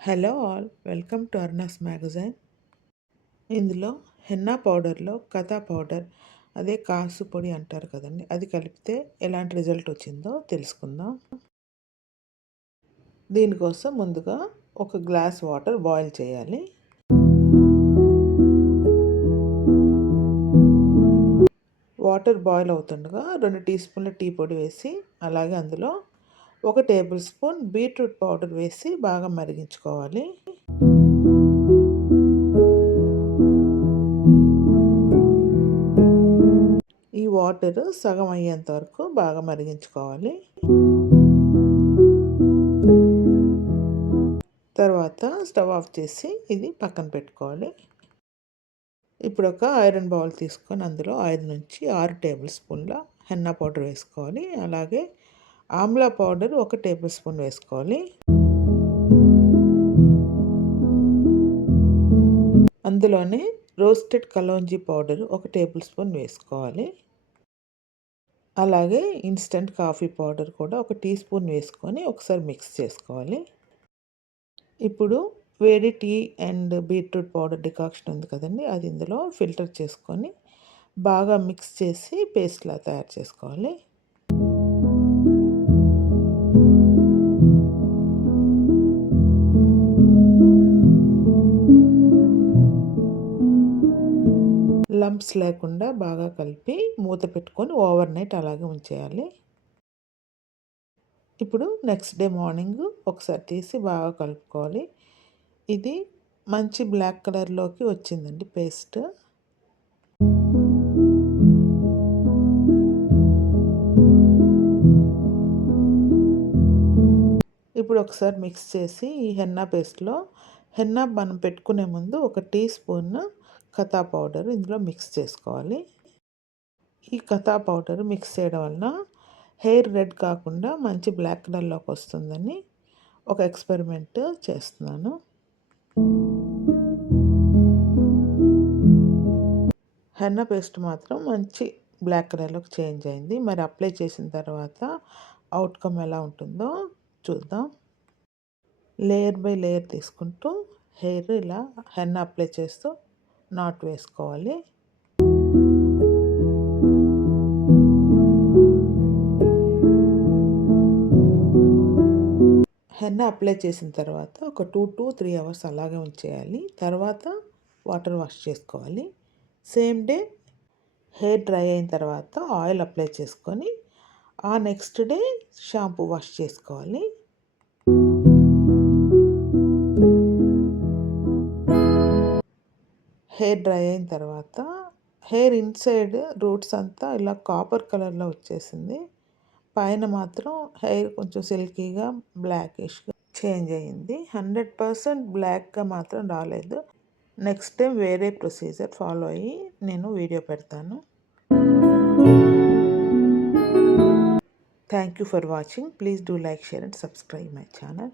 Hello all welcome to అర్నాస్ magazine. ఇందులో henna పౌడర్లో కథా పౌడర్ అదే కాసు పొడి అంటారు కదండి అది కలిపితే ఎలాంటి రిజల్ట్ వచ్చిందో తెలుసుకుందాం. దీనికోసం ముందుగా ఒక గ్లాస్ వాటర్ బాయిల్ చేయాలి. వాటర్ బాయిల్ అవుతుండగా రెండు టీ స్పూన్ల టీ పొడి వేసి అలాగే అందులో ఒక టేబుల్ స్పూన్ బీట్రూట్ పౌడర్ వేసి బాగా మరిగించుకోవాలి. ఈ వాటర్ సగం అయ్యేంత వరకు బాగా మరిగించుకోవాలి. తర్వాత స్టవ్ ఆఫ్ చేసి ఇది పక్కన పెట్టుకోవాలి. ఇప్పుడు ఒక ఐరన్ బౌల్ తీసుకొని అందులో ఐదు నుంచి ఆరు టేబుల్ స్పూన్ల హెన్నా పౌడర్ వేసుకోవాలి. అలాగే ఆమ్లా పౌడర్ ఒక టేబుల్ స్పూన్ వేసుకోవాలి. అందులోనే రోస్టెడ్ కలోంజీ పౌడర్ ఒక టేబుల్ స్పూన్ వేసుకోవాలి. అలాగే ఇన్స్టెంట్ కాఫీ పౌడర్ కూడా ఒక టీ స్పూన్ వేసుకొని ఒకసారి మిక్స్ చేసుకోవాలి. ఇప్పుడు వేడి tea and beetroot powder decoction ఉంది కదండి అది ఇందులో ఫిల్టర్ చేసుకొని బాగా మిక్స్ చేసి పేస్ట్లా తయారు చేసుకోవాలి. లంప్స్ లేకుండా బాగా కలిపి మూత పెట్టుకొని ఓవర్ నైట్ అలాగే ఉంచేయాలి. ఇప్పుడు నెక్స్ట్ డే మార్నింగ్ ఒకసారి తీసి బాగా కలుపుకోవాలి. ఇది మంచి బ్లాక్ కలర్లోకి వచ్చిందండి పేస్ట్. ఇప్పుడు ఒకసారి మిక్స్ చేసి ఈ హెన్నా పేస్ట్లో హెన్నా మనం పెట్టుకునే ముందు ఒక టీ స్పూన్ కథా పౌడర్ ఇందులో మిక్స్ చేసుకోవాలి. ఈ కథా పౌడర్ మిక్స్ చేయడం వలన హెయిర్ రెడ్ కాకుండా మంచి బ్లాక్ కలర్లోకి వస్తుందని ఒక ఎక్స్పెరిమెంట్ చేస్తున్నాను. హెన్న పేస్ట్ మాత్రం మంచి బ్లాక్ కలర్లోకి చేంజ్ అయింది. మరి అప్లై చేసిన తర్వాత అవుట్కమ్ ఎలా ఉంటుందో చూద్దాం. లేయర్ బై లేయర్ తీసుకుంటూ హెయిర్ ఇలా హెన్న అప్లై చేస్తూ నాట్ వేసుకోవాలి. హెన్న అప్లై చేసిన తర్వాత ఒక టూ టు త్రీ అవర్స్ అలాగే ఉంచేయాలి. తర్వాత వాటర్ వాష్ చేసుకోవాలి. సేమ్ డే హెయిర్ డ్రై అయిన తర్వాత ఆయిల్ అప్లై చేసుకొని ఆ నెక్స్ట్ డే షాంపూ వాష్ చేసుకోవాలి. హెయిర్ డ్రై అయిన తర్వాత హెయిర్ ఇన్సైడ్ రూట్స్ అంతా ఇలా కాపర్ కలర్లో వచ్చేసింది. పైన మాత్రం హెయిర్ కొంచెం సిల్కీగా బ్లాకిష్గా చేంజ్ అయ్యింది హండ్రెడ్ పర్సెంట్ బ్లాక్గా మాత్రం రాలేదు. నెక్స్ట్ టైం వేరే ప్రొసీజర్ ఫాలో అయ్యి నేను వీడియో పెడతాను. Thank you for watching. Please do like share and subscribe my channel.